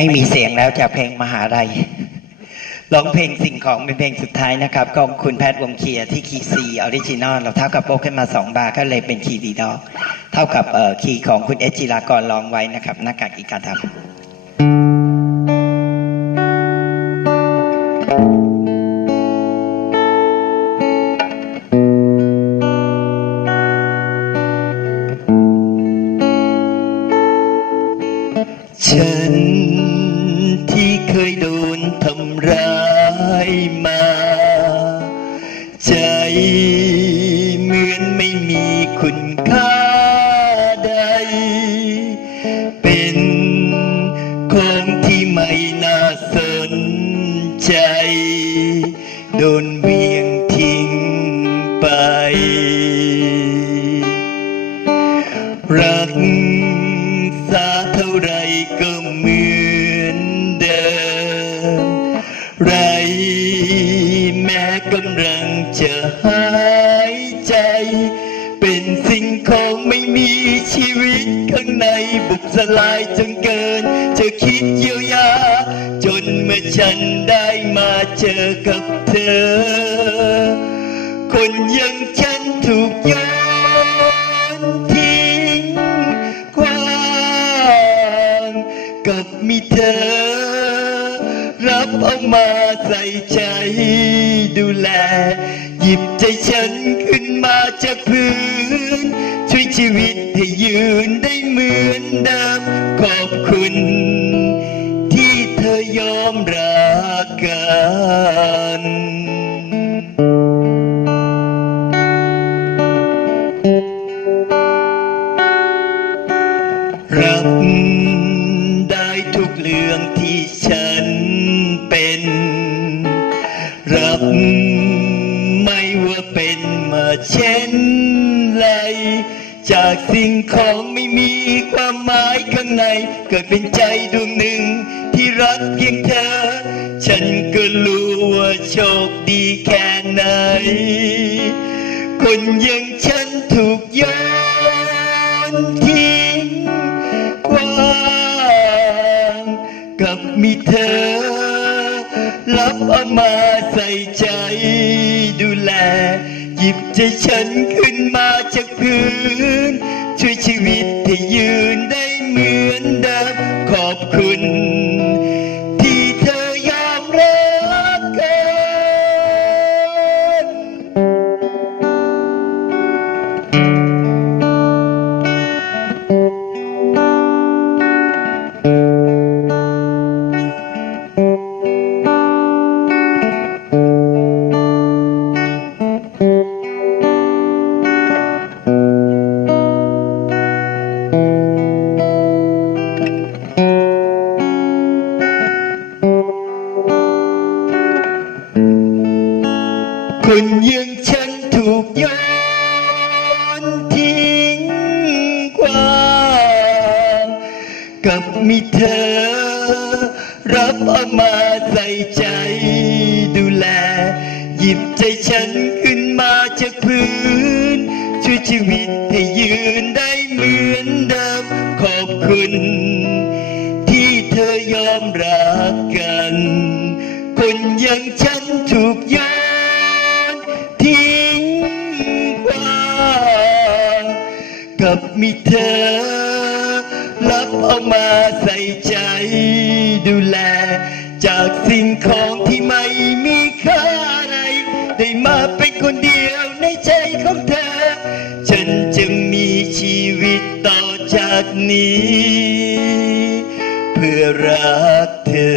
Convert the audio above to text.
ไม่มีเสียงแล้วจากเพลงมหาลัยร้องเพลงสิ่งของเป็นเพลงสุดท้ายนะครับก็คุณแพทย์วงเคียร์ที่คีย์ซีออริจินอลเราเท่ากับโปกขึ้นมา 2 บาร์ก็เลยเป็นคีย์ดีดอกเท่ากับเอ่อคีย์ของคุณเอสจิรากรร้องไว้นะครับหน้ากากอีกาดำฉัน ไป รักษาเท่าไรก็เหมือนเดิม ไรแม้กำลังจะหายใจ เป็นสิ่งของไม่มีชีวิตข้างในบุกสลายจนเกิน จะคิดเยียวยา จนเมื่อฉันได้มาเจอกับเธอ คนอยังฉันถูกโยนทิ้งกว้างกับมีเธอ รับเอามาใส่ใจดูแล หยิบใจฉันขึ้นมาจากพื้น ช่วยชีวิตให้ยืนได้เหมือนเดิมขอบคุณ กเรื่องที่ฉันเป็น รับไม่ว่าเป็นมาเช่นไร จากสิ่งของไม่มีความหมายข้างใน เกิดเป็นใจดวงหนึ่งที่รักเพียงเธอ ฉันก็รู้ว่าโชคดีแค่ไหน คนอยังฉันถูกโยนทิ้ มีเธอ รับเอามาใส่ใจดูแล หยิบใจฉันขึ้นมาจากพื้น ช่วยชีวิตให้ยืนได้ คนยังฉันถูกโยนทิ้งกว้างกับมีเธอ รับเอามาใส่ใจดูแล หยิบใจฉันขึ้นมาจากพื้น ช่วยชีวิตให้ยืนได้เหมือนเดิมขอบคุณ ที่เธอยอมรักกัน คนอยังฉันถูกโยน กับมีเธอ รับเอามาใส่ใจดูแล จากสิ่งของที่ไม่มีค่าอะไร ได้มาเป็นคนเดียวในใจของเธอ ฉันจะมีชีวิตต่อจากนี้ เพื่อรักเธอ